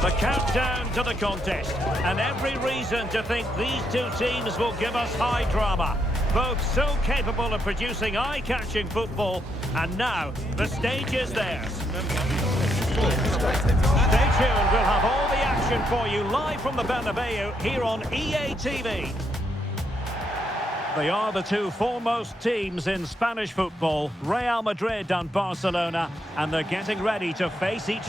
The countdown to the contest, and every reason to think these two teams will give us high drama. Both so capable of producing eye-catching football, and now the stage is theirs. Stay tuned, we'll have all the action for you live from the Bernabeu here on EA TV. They are the two foremost teams in Spanish football, Real Madrid and Barcelona, and they're getting ready to face each other.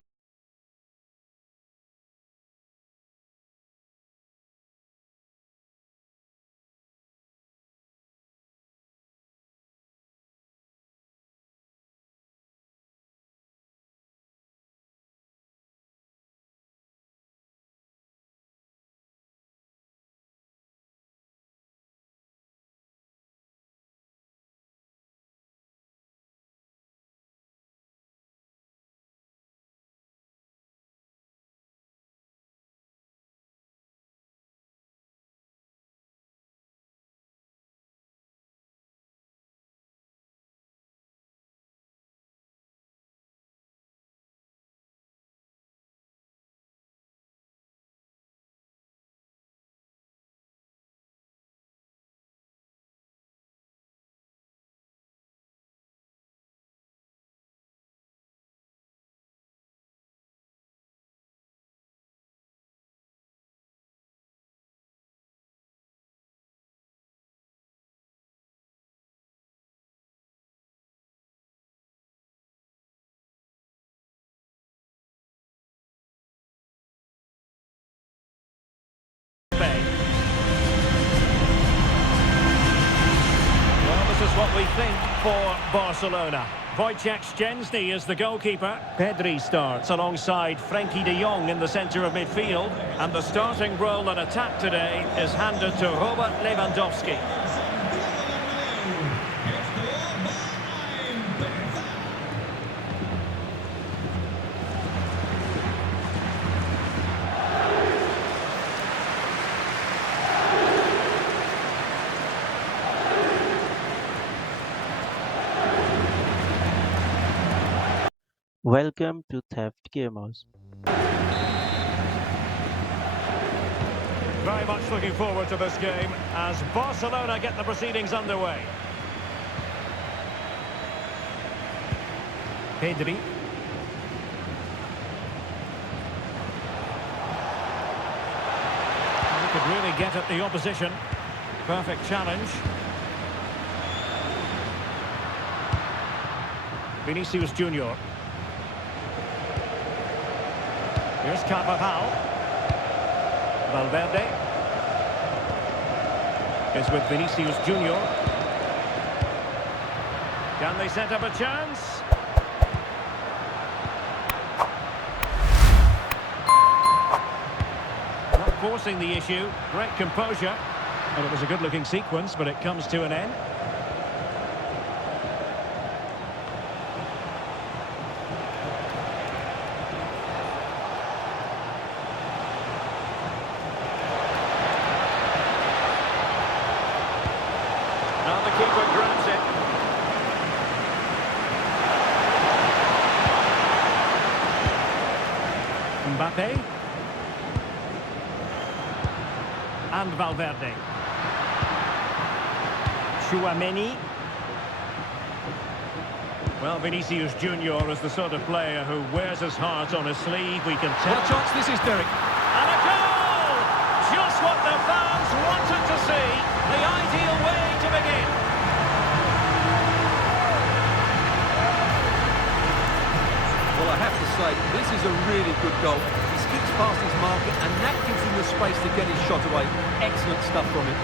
What we think for Barcelona. Wojciech Szczęsny is the goalkeeper. Pedri starts alongside Frenkie de Jong in the centre of midfield. And the starting role in attack today is handed to Robert Lewandowski. Welcome to Theft Gamerz. Very much looking forward to this game as Barcelona get the proceedings underway. Pedri. He could really get at the opposition. Perfect challenge. Vinicius Junior. Here's Carvajal. Valverde is with Vinicius Junior. Can they set up a chance? Not forcing the issue. Great composure. And it was a good-looking sequence, but it comes to an end. Now the keeper grabs it. Mbappé. And Valverde. Tchouaméni. Well, Vinicius Junior is the sort of player who wears his heart on his sleeve. We can tell. What a chance this is, Derek. And a goal! Just what the fans wanted to see. The ideal way to begin. Well, I have to say, this is a really good goal. He skips past his marker, and that gives him the space to get his shot away. Excellent stuff from him.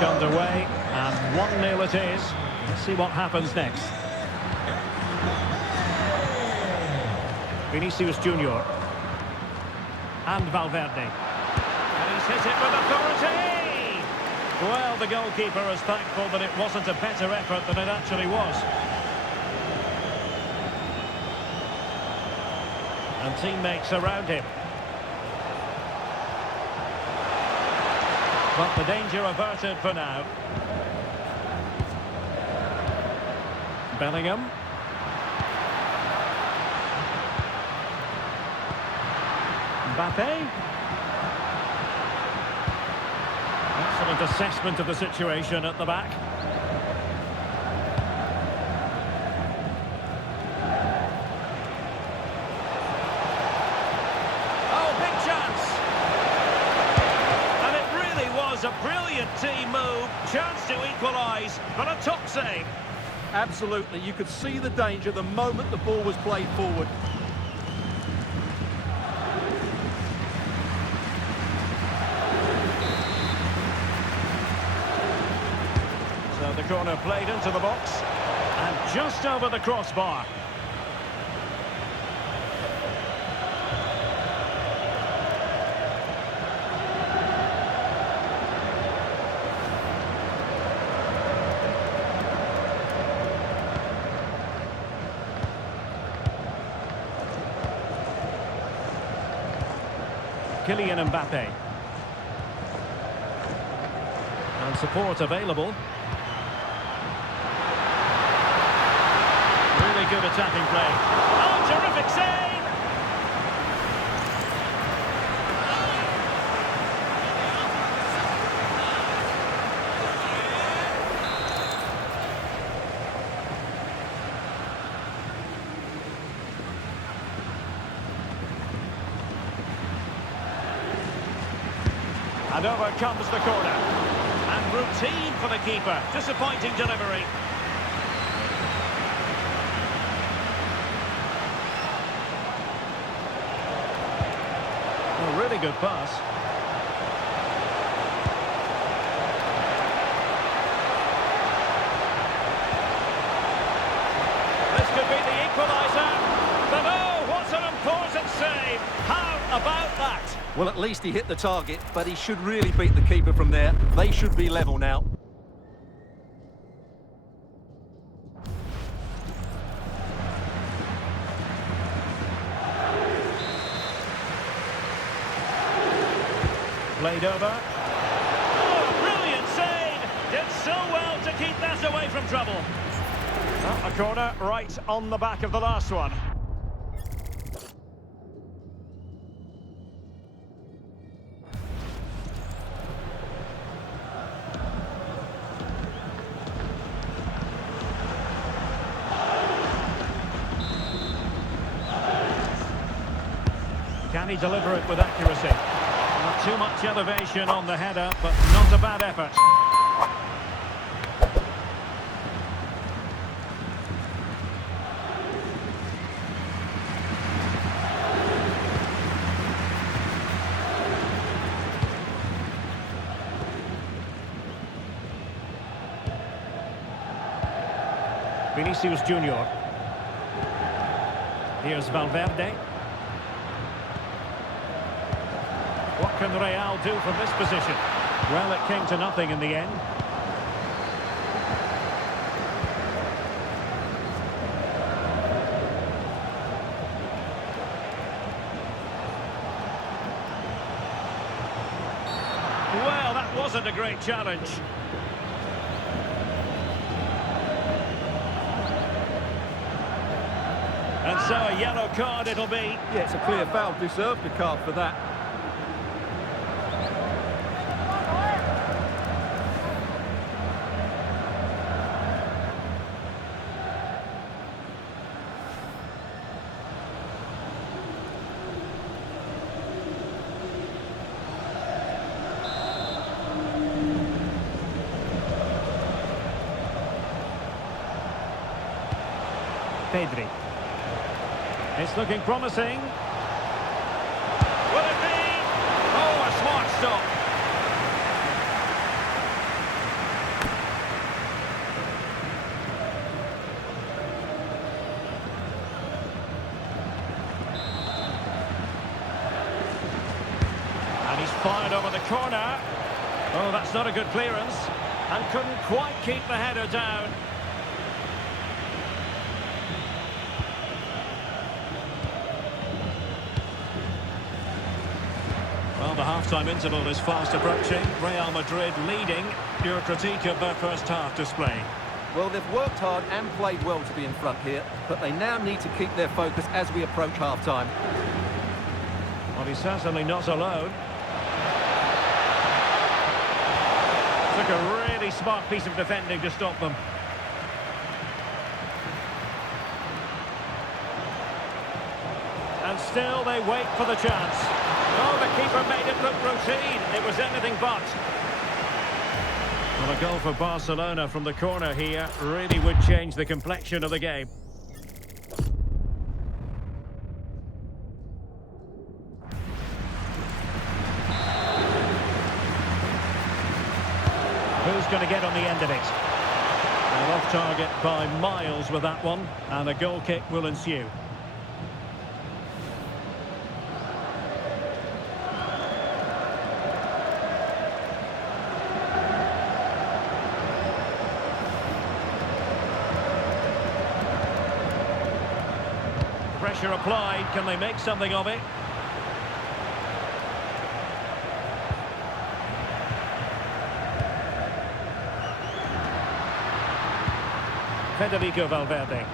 Underway, and 1-0 it is. Let's see what happens next. Vinicius Junior. And Valverde. And he's hit it with authority! Well, the goalkeeper is thankful that it wasn't a better effort than it actually was. And teammates around him. But the danger averted for now. Bellingham. Mbappé. Excellent assessment of the situation at the back. Oh, big chance! And it really was a brilliant team move. Chance to equalise, but a top save. Absolutely, you could see the danger the moment the ball was played forward. So the corner played into the box, and just over the crossbar. Kylian Mbappé. And support available. Really good attacking play. Oh, terrific save! And over comes the corner. And routine for the keeper. Disappointing delivery. A really good pass. This could be the equaliser. But oh, what an important save. How about that? Well, at least he hit the target, but he should really beat the keeper from there. They should be level now. Played over. Oh, brilliant save! Did so well to keep that away from trouble. Oh, a corner right on the back of the last one. Can he deliver it with accuracy? Not too much elevation on the header, but not a bad effort. Vinicius Junior. Here's Valverde. What can Real do from this position? Well, it came to nothing in the end. Well, that wasn't a great challenge. And so a yellow card it'll be. Yeah, it's a clear foul. Deserved a card for that. Pedri. It's looking promising. Will it be? Oh, a smart stop. And he's fired over the corner. Oh, that's not a good clearance. And couldn't quite keep the header down. Well, the half-time interval is fast approaching. Real Madrid leading. Your critique of their first half display? Well, they've worked hard and played well to be in front here, but they now need to keep their focus as we approach half-time. Well, he's certainly not alone. Took a really smart piece of defending to stop them. And still they wait for the chance. Oh, the keeper made it look routine. It was anything but. Well, a goal for Barcelona from the corner here really would change the complexion of the game. Who's going to get on the end of it? Well, off target by miles with that one, and a goal kick will ensue. Pressure applied, can they make something of it? Federico Valverde.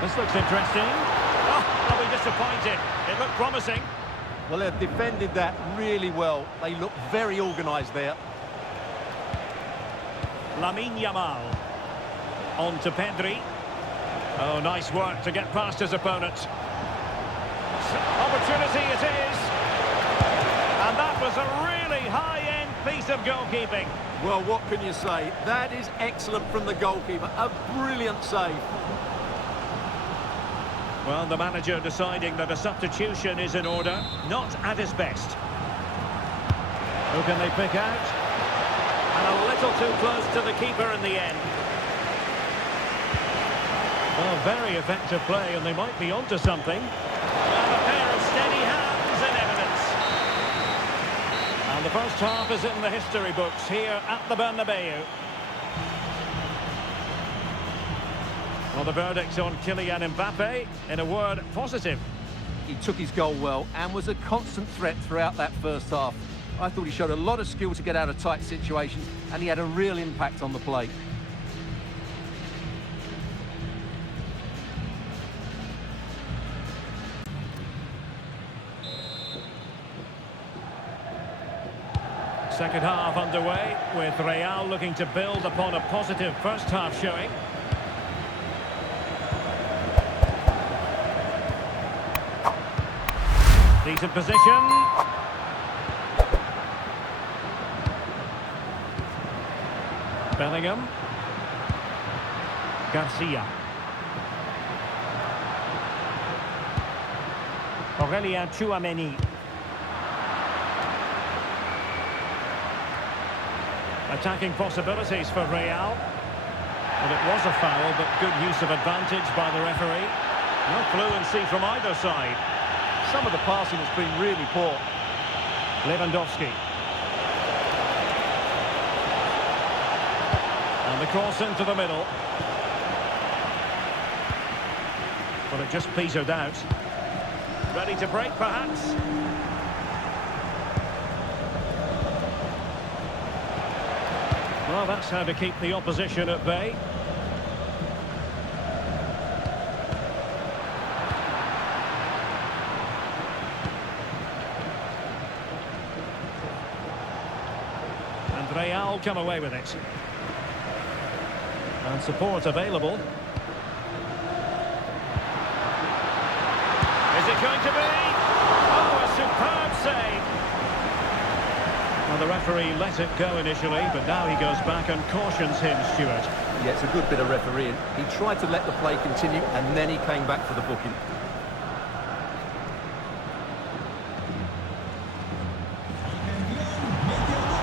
This looks interesting. Oh, they'll be disappointed. It looked promising. Well, they've defended that really well. They look very organised there. Lamine Yamal. On to Pedri. Oh, nice work to get past his opponent. Opportunity it is. And that was a really high-end piece of goalkeeping. Well, what can you say? That is excellent from the goalkeeper. A brilliant save. Well, the manager deciding that a substitution is in order. Not at his best. Who can they pick out? And a little too close to the keeper in the end. Well, very effective play, and they might be onto something. And a pair of steady hands in evidence. And the first half is in the history books here at the Bernabeu. Well, the verdict on Kylian Mbappe, in a word, positive. He took his goal well and was a constant threat throughout that first half. I thought he showed a lot of skill to get out of tight situations, and he had a real impact on the play. Second half underway, with Real looking to build upon a positive first half showing. Decent position. Bellingham. Garcia. Aurelien Tchouameni. Attacking possibilities for Real. Well, it was a foul, but good use of advantage by the referee. No fluency from either side. Some of the passing has been really poor. Lewandowski. And the cross into the middle. Well, it just petered out. Ready to break, perhaps? Well, that's how to keep the opposition at bay. And Real come away with it. And support available. Is it going to be? Oh, a superb save. Well, the referee let it go initially, but now he goes back and cautions him, Stuart. Yeah, it's a good bit of refereeing. He tried to let the play continue, and then he came back for the booking.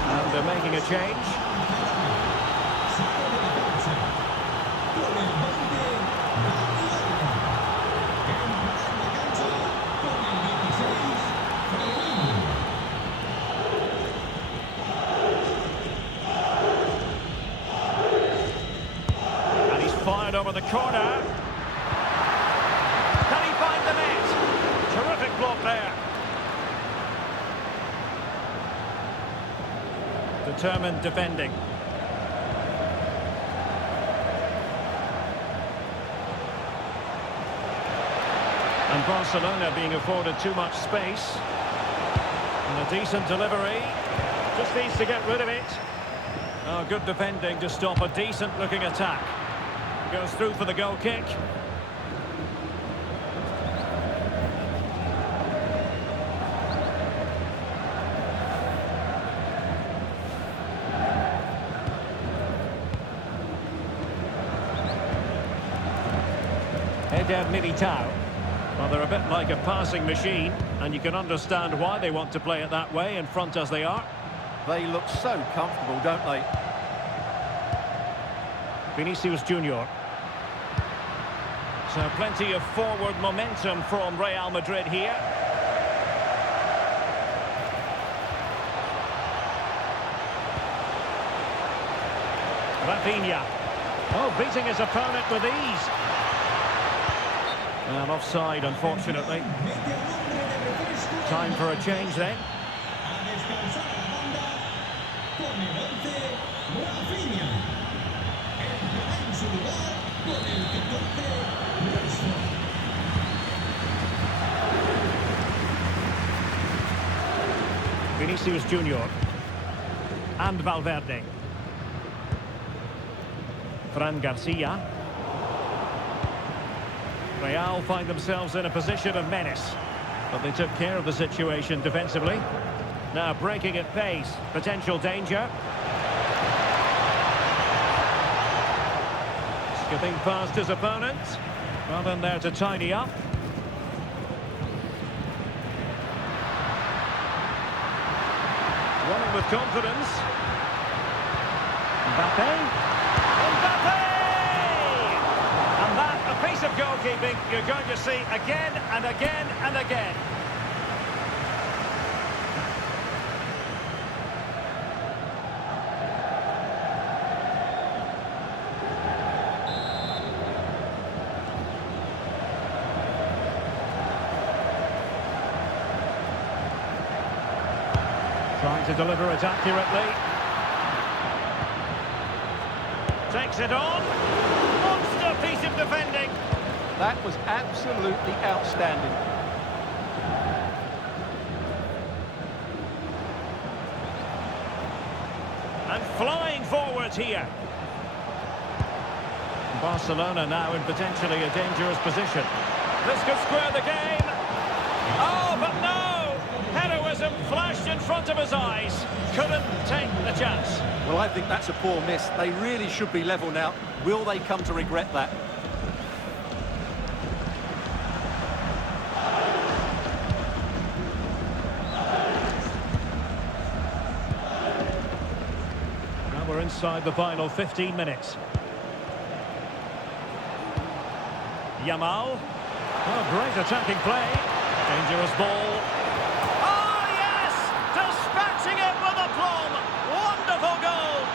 And they're making a change. the corner. Can he find the net? Terrific block there. Determined defending. And Barcelona being afforded too much space. And a decent delivery. Just needs to get rid of it. Oh, good defending to stop a decent-looking attack. Goes through for the goal kick. Eder Militao. Well, they're a bit like a passing machine, and you can understand why they want to play it that way, in front as they are. They look so comfortable, don't they? Vinicius Junior. So plenty of forward momentum from Real Madrid here. Rafinha. Oh, beating his opponent with ease. And offside, unfortunately. Time for a change then. Vinicius Junior. And Valverde. Fran Garcia. Real find themselves in a position of menace, but they took care of the situation defensively. Now breaking at pace, potential danger. Skipping past his opponent. Well then there to tidy up. Running with confidence. Mbappe. And that, a piece of goalkeeping you're going to see again and again and again. Trying to deliver it accurately. Takes it on. Monster piece of defending. That was absolutely outstanding. And flying forwards here. Barcelona now in potentially a dangerous position. This could square the game. Oh, but no! Heroism flashed in front of his eyes. Couldn't take the chance. Well, I think that's a poor miss. They really should be level now. Will they come to regret that? Now we're inside the final 15 minutes. Yamal. Oh, great attacking play. Dangerous ball. Oh, yes! Dispatching it with aplomb. Wonderful goal.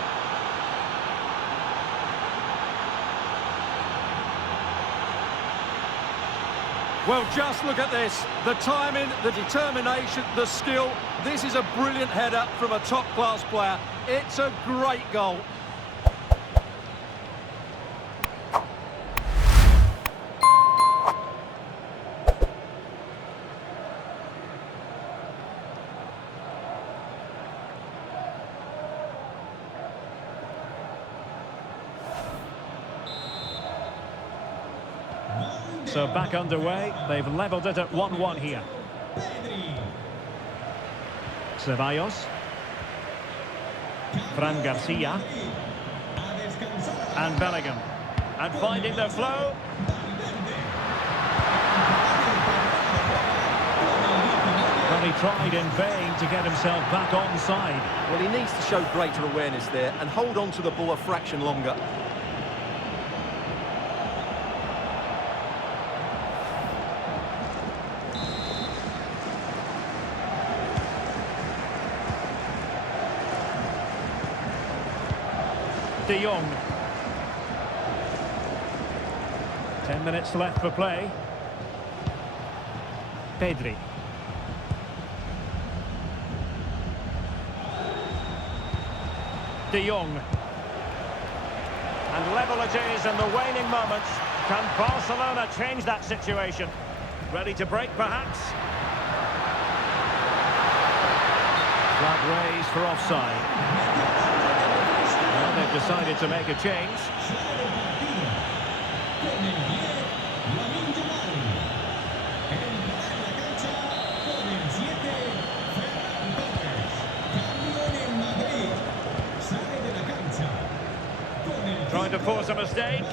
Well, just look at this. The timing, the determination, the skill. This is a brilliant header from a top-class player. It's a great goal. So back underway. They've levelled it at 1-1 here. Ceballos. Fran Garcia. And Bellingham. And finding the flow. Well, he tried in vain to get himself back onside. Well, he needs to show greater awareness there and hold on to the ball a fraction longer. De Jong. 10 minutes left for play. Pedri. De Jong. And level it is in the waning moments. Can Barcelona change that situation? Ready to break, perhaps? Flag raised for offside. Well, they've decided to make a change. Trying to force a mistake.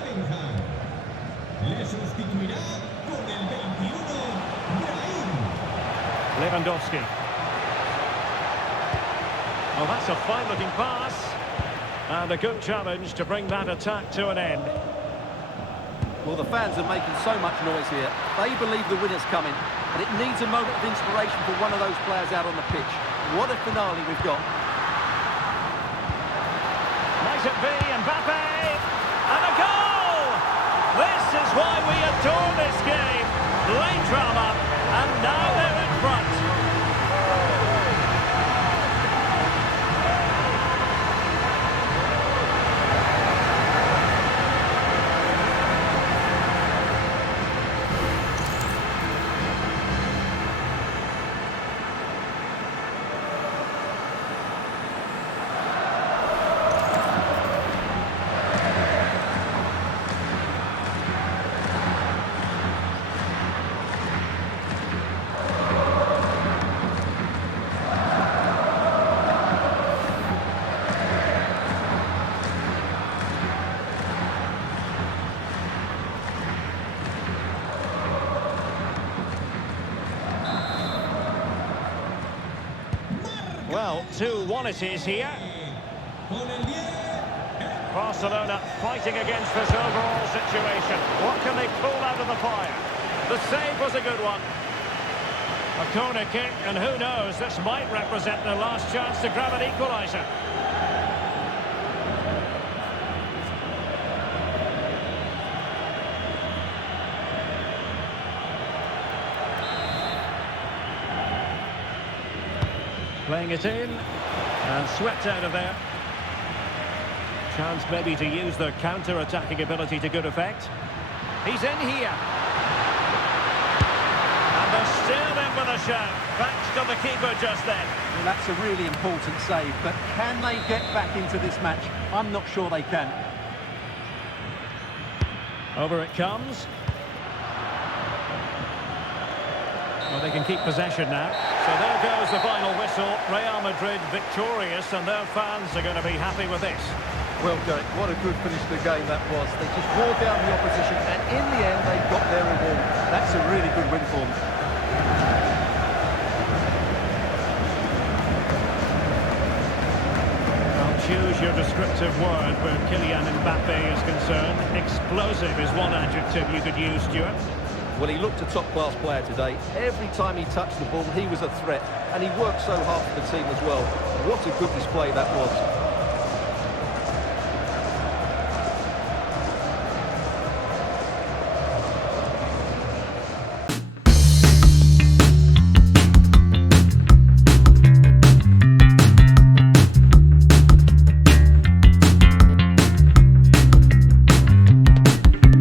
Lewandowski. Oh, that's a fine-looking pass. And a good challenge to bring that attack to an end. Well, the fans are making so much noise here. They believe the winner's coming, and it needs a moment of inspiration for one of those players out on the pitch. What a finale we've got. Might it be Mbappe? And a goal! This is why we adore this game. Late drama, and now they're in front. Well, 2-1 it is here. Barcelona fighting against this overall situation. What can they pull out of the fire? The save was a good one. A corner kick, and who knows, this might represent their last chance to grab an equaliser. Playing it in, and swept out of there. Chance maybe to use their counter-attacking ability to good effect. He's in here. And they're still in with a shout, thanks to the keeper just then. Well, that's a really important save, but can they get back into this match? I'm not sure they can. Over it comes. Well, they can keep possession now. So there goes the final whistle. Real Madrid victorious, and their fans are going to be happy with this. Well, Derek, what a good finish to the game that was. They just wore down the opposition, and in the end, they got their reward. That's a really good win for them. I'll choose your descriptive word where Kylian Mbappe is concerned. Explosive is one adjective you could use, Stuart. Well, he looked a top-class player today. Every time he touched the ball, he was a threat, and he worked so hard for the team as well. What a good display that was.